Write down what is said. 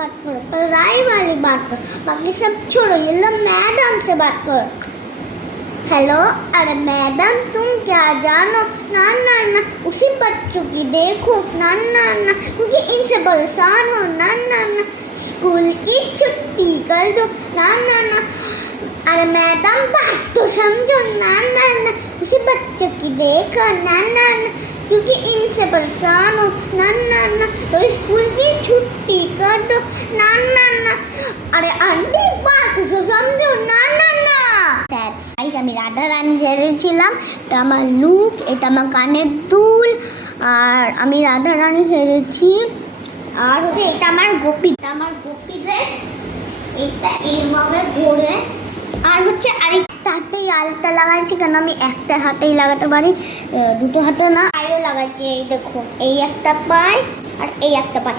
मत करो, पढ़ाई वाली बात करो, बाकी सब छोड़ो, ये लो मैडम से बात करो। हेलो, अरे मैडम तुम क्या जानो, ना ना ना उसी बच्चों की देखो, ना ना ना क्योंकि इनसे परेशान हो, ना ना ना स्कूल की छुट्टी कर दो, ना ना ना। अरे मैडम बात तो समझो, ना ना ना उसी बच्चों की देखो, ना ना ना क्योंकि इनसे परेशान हो, ना ना ना तो स्कूल की छुट्टी कर दो, ना ना ना। अरे आंटी बात तो समझो, ना ना ना। আমি রাধা রানী সেরেছিলাম, এটা আমার লুক, এটা আমার কানের দুল, আর আমি রাধা রানী সেরেছি। আর হচ্ছে এটা আমার গোপী, ড্রেস, এটা এইভাবে ঘুরে। আর হচ্ছে আরেকটা হাতেই আলতা লাগাইছি, কেন আমি একটা হাতেই লাগাতে পারি, দুটো হাতে না। পায়েও লাগাইছি, এই দেখো, এই একটা পায় আর এই একটা পায়।